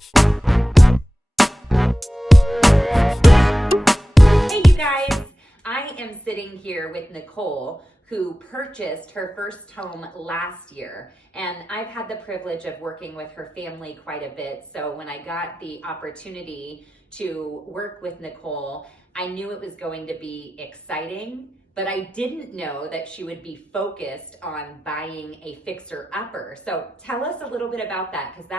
Hey, you guys. I am sitting here with Nicole, who purchased her first home last year. And I've had the privilege of working with her family quite a bit. So when I got the opportunity to work with Nicole, I knew it was going to be exciting, but I didn't know that she would be focused on buying a fixer-upper. So tell us a little bit about that, because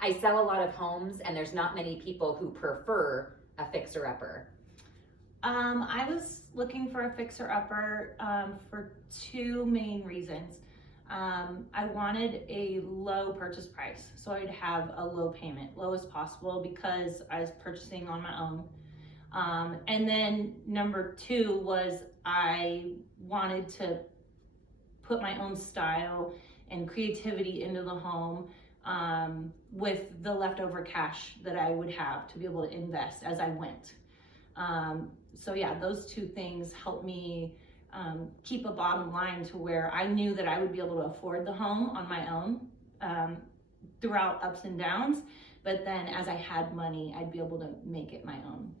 I sell a lot of homes and there's not many people who prefer a fixer-upper. I was looking for a fixer-upper for two main reasons. I wanted a low purchase price, so I'd have a low payment, low as possible, because I was purchasing on my own. And then number two was I wanted to put my own style and creativity into the home with the leftover cash that I would have to be able to invest as I went. So yeah, those two things helped me keep a bottom line to where I knew that I would be able to afford the home on my own throughout ups and downs. But then as I had money, I'd be able to make it my own.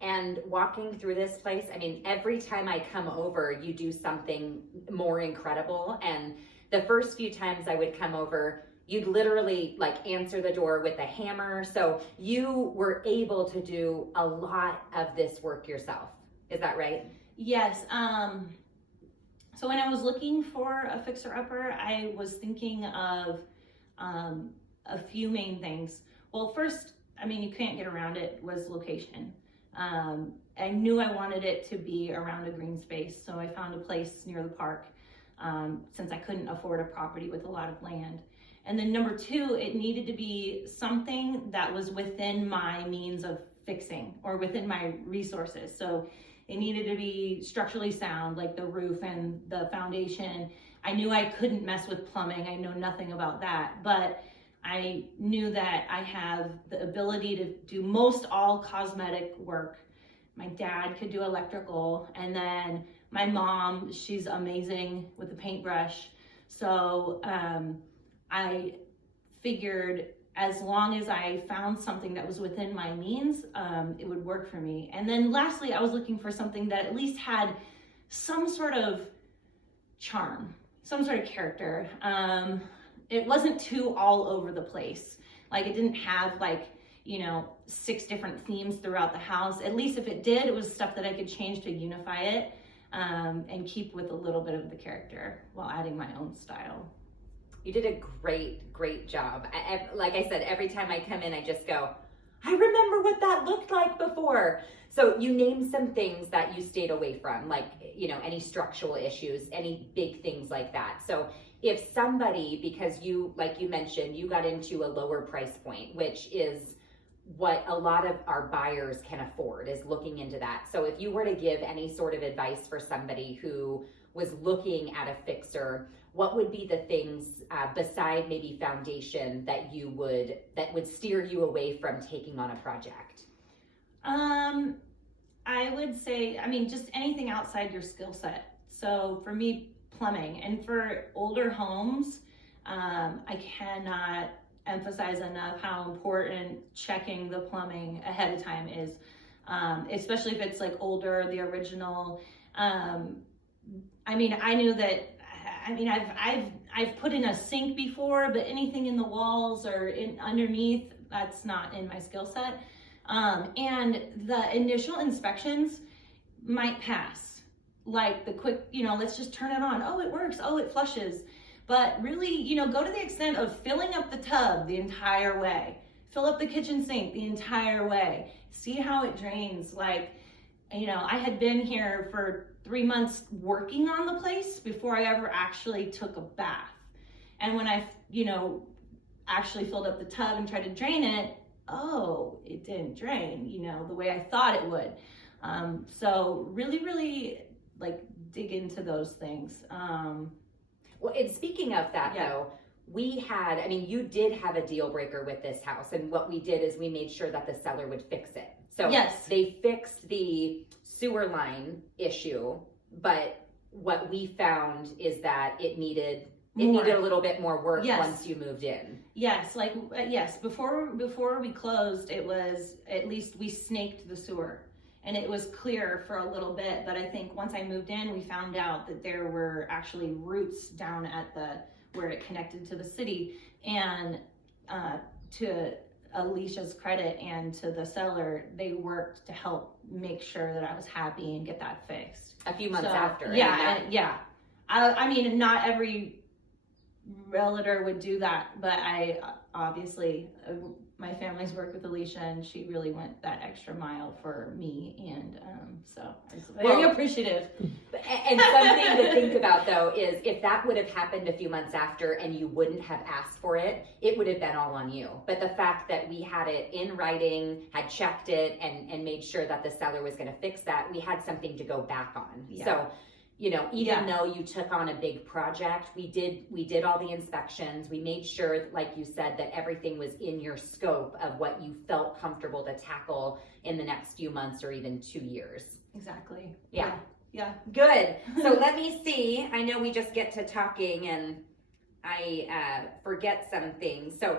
And walking through this place, I mean, every time I come over, you do something more incredible. And the first few times I would come over, you'd literally like answer the door with a hammer. So you were able to do a lot of this work yourself. Is that right? Yes. So when I was looking for a fixer-upper, I was thinking of a few main things. Well, first, I mean, you can't get around it, was location. I knew I wanted it to be around a green space, so I found a place near the park since I couldn't afford a property with a lot of land. And then number two, it needed to be something that was within my means of fixing or within my resources. So it needed to be structurally sound, like the roof and the foundation. I knew I couldn't mess with plumbing. I know nothing about that, but I knew that I have the ability to do most all cosmetic work. My dad could do electrical, and then my mom, she's amazing with the paintbrush. So I figured as long as I found something that was within my means, it would work for me. And then lastly, I was looking for something that at least had some sort of charm, some sort of character. It wasn't too all over the place. Like it didn't have like, 6 different themes throughout the house. At least if it did, it was stuff that I could change to unify it and keep with a little bit of the character while adding my own style. You did a great job. Like I said, every time I come in, I just go, I remember what that looked like before. So you named some things that you stayed away from, like, any structural issues, any big things like that. So if somebody, because you, like you mentioned, you got into a lower price point, which is what a lot of our buyers can afford, is looking into that. So if you were to give any sort of advice for somebody who was looking at a fixer, what would be the things beside maybe foundation that would steer you away from taking on a project? I would say, just anything outside your skill set. So for me, plumbing. And for older homes, I cannot emphasize enough how important checking the plumbing ahead of time is, especially if it's like older, the original. I knew that. I've put in a sink before, but anything in the walls or underneath, that's not in my skill set. And the initial inspections might pass, like the quick, let's just turn it on. Oh, it works. Oh, it flushes. But really, go to the extent of filling up the tub the entire way, fill up the kitchen sink the entire way, see how it drains. Like, I had been here for 3 months working on the place before I ever actually took a bath. And when I, actually filled up the tub and tried to drain it, it didn't drain, the way I thought it would. So really like dig into those things. Well, and speaking of that, though, you did have a deal breaker with this house. And what we did is we made sure that the seller would fix it. So yes, they fixed the sewer line issue, but what we found is that it needed It needed a little bit more work Yes. once you moved in. Yes, before we closed, it was, at least we snaked the sewer. And it was clear for a little bit, but I think once I moved in, we found out that there were actually roots down at where it connected to the city. And to Alicia's credit and to the seller, they worked to help make sure that I was happy and get that fixed. A few months after. Yeah. I mean, not every realtor would do that, but I obviously, my family's worked with Alicia and she really went that extra mile for me, and so I was very appreciative. And something to think about though is if that would have happened a few months after and you wouldn't have asked for it, it would have been all on you. But the fact that we had it in writing, had checked it, and made sure that the seller was going to fix that, we had something to go back on. Yeah. So, you know, even though you took on a big project, we did all the inspections. We made sure, like you said, that everything was in your scope of what you felt comfortable to tackle in the next few months or even 2 years. Exactly. Yeah. Good. So let me see. I know we just get to talking and I forget some things. So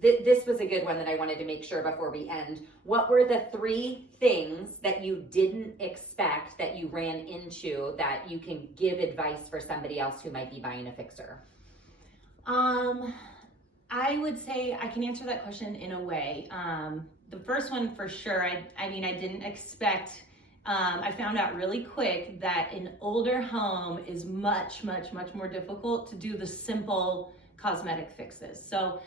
this was a good one that I wanted to make sure before we end. What were the 3 things that you didn't expect that you ran into that you can give advice for somebody else who might be buying a fixer? I would say I can answer that question in a way. The first one for sure, I mean, I didn't expect, I found out really quick that an older home is much, much, much more difficult to do the simple cosmetic fixes. So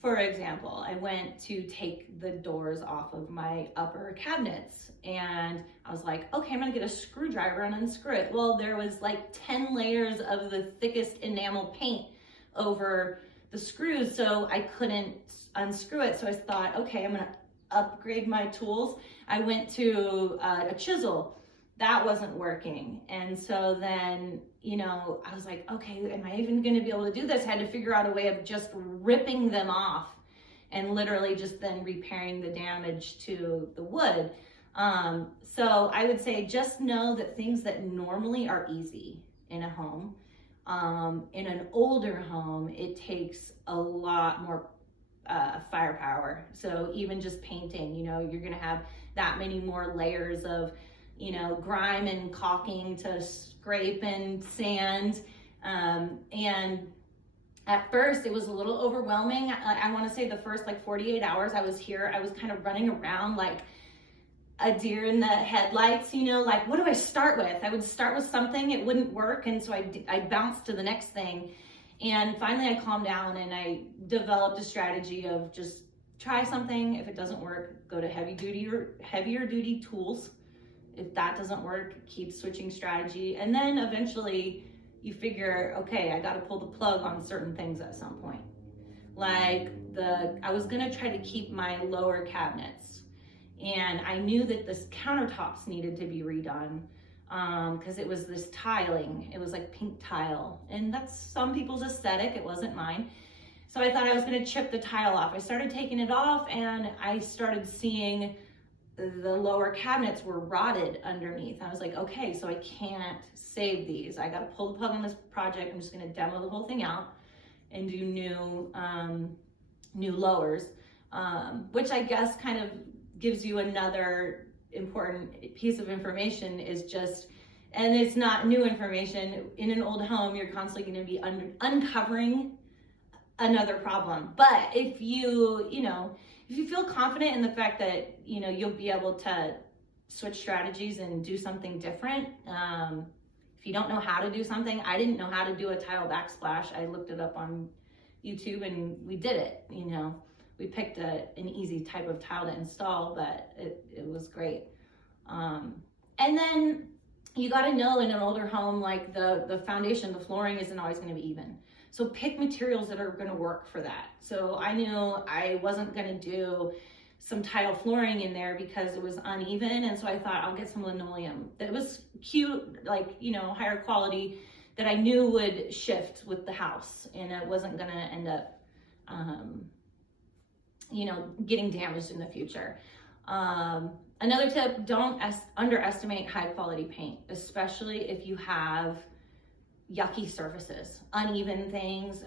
for example, I went to take the doors off of my upper cabinets and I was like, okay, I'm gonna get a screwdriver and unscrew it. Well, there was like 10 layers of the thickest enamel paint over the screws, so I couldn't unscrew it. So I thought, okay, I'm gonna upgrade my tools. I went to a chisel. That wasn't working. And so then, you know, I was like, okay, am I even going to be able to do this? I had to figure out a way of just ripping them off and literally just then repairing the damage to the wood. So I would say just know that things that normally are easy in a home, in an older home, it takes a lot more firepower. So even just painting, you know, you're going to have that many more layers of, you know, grime and caulking to scrape and sand. And at first it was a little overwhelming. I want to say the first like 48 hours I was here, I was kind of running around like a deer in the headlights, you know, like, what do I start with? I would start with something, it wouldn't work. And so I bounced to the next thing. And finally I calmed down and I developed a strategy of just try something. If it doesn't work, go to heavier duty tools. If that doesn't work, keep switching strategy. And then eventually you figure, okay, I got to pull the plug on certain things at some point. Like I was going to try to keep my lower cabinets. And I knew that the countertops needed to be redone because it was this tiling. It was like pink tile. And that's some people's aesthetic. It wasn't mine. So I thought I was going to chip the tile off. I started taking it off and I started seeing the lower cabinets were rotted underneath. I was like, okay, so I can't save these. I got to pull the plug on this project. I'm just going to demo the whole thing out and do new lowers, which I guess kind of gives you another important piece of information is just, and it's not new information, in an old home, you're constantly going to be uncovering another problem. But if you feel confident in the fact that, you know, you'll be able to switch strategies and do something different. If you don't know how to do something, I didn't know how to do a tile backsplash. I looked it up on YouTube and we did it, you know. We picked an easy type of tile to install, but it was great. And then you got to know in an older home, like the foundation, the flooring isn't always going to be even. So pick materials that are going to work for that. So I knew I wasn't going to do some tile flooring in there because it was uneven. And so I thought I'll get some linoleum that was cute, like, you know, higher quality that I knew would shift with the house and it wasn't going to end up, you know, getting damaged in the future. Another tip, don't underestimate high quality paint, especially if you have yucky surfaces, uneven things.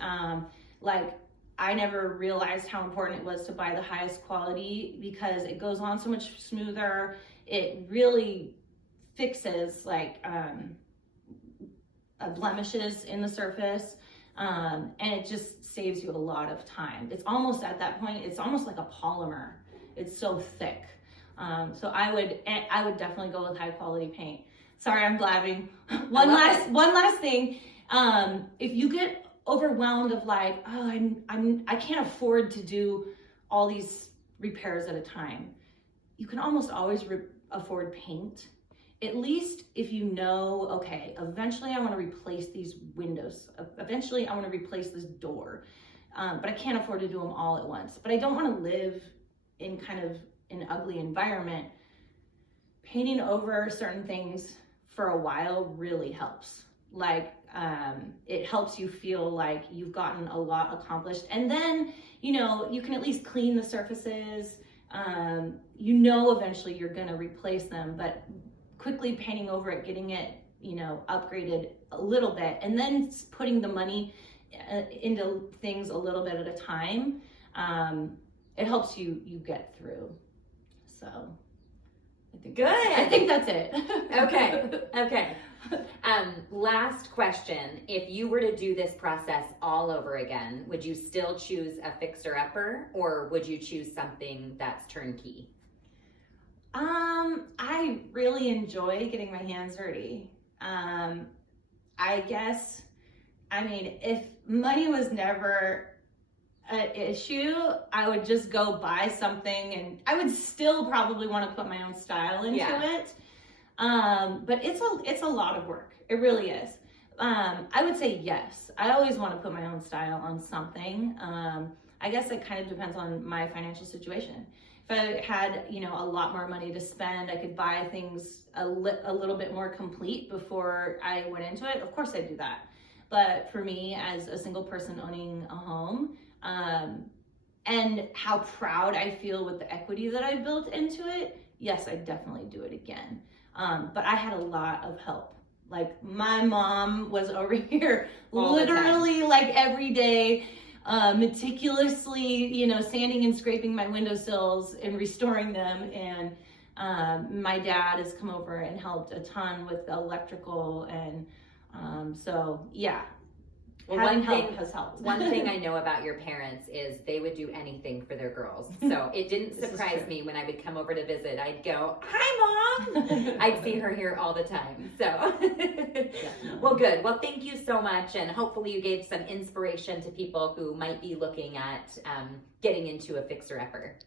Like I never realized how important it was to buy the highest quality because it goes on so much smoother. It really fixes like blemishes in the surface, and it just saves you a lot of time. It's almost at that point, it's almost like a polymer. It's so thick. So I would definitely go with high quality paint. Sorry, I'm blabbing. One last thing. If you get overwhelmed of like, oh, I can't afford to do all these repairs at a time, you can almost always afford paint. At least if you know, okay, eventually I want to replace these windows. Eventually I want to replace this door. But I can't afford to do them all at once. But I don't want to live in kind of an ugly environment. Painting over certain things for a while really helps. Like, it helps you feel like you've gotten a lot accomplished. And then, you know, you can at least clean the surfaces. You know, eventually you're going to replace them, but quickly painting over it, getting it, you know, upgraded a little bit, and then putting the money into things a little bit at a time, it helps you get through. So I think that's it. Okay. Last question. If you were to do this process all over again, would you still choose a fixer-upper, or would you choose something that's turnkey? I really enjoy getting my hands dirty. I guess, I mean, if money was never an issue, I would just go buy something, and I would still probably want to put my own style into it. But it's a lot of work. It really is. I would say yes. I always want to put my own style on something. I guess it kind of depends on my financial situation. If I had, you know, a lot more money to spend, I could buy things a little bit more complete before I went into it. Of course I'd do that. But for me, as a single person owning a home, and how proud I feel with the equity that I built into it, yes, I'd definitely do it again. But I had a lot of help. Like my mom was over here literally like every day, meticulously, you know, sanding and scraping my windowsills and restoring them. And my dad has come over and helped a ton with the electrical. And so, yeah. Well, having help has helped. One thing I know about your parents is they would do anything for their girls. So it didn't surprise me when I would come over to visit. I'd go, "Hi, Mom." I'd see her here all the time. So, well, good. Well, thank you so much. And hopefully you gave some inspiration to people who might be looking at getting into a fixer-upper.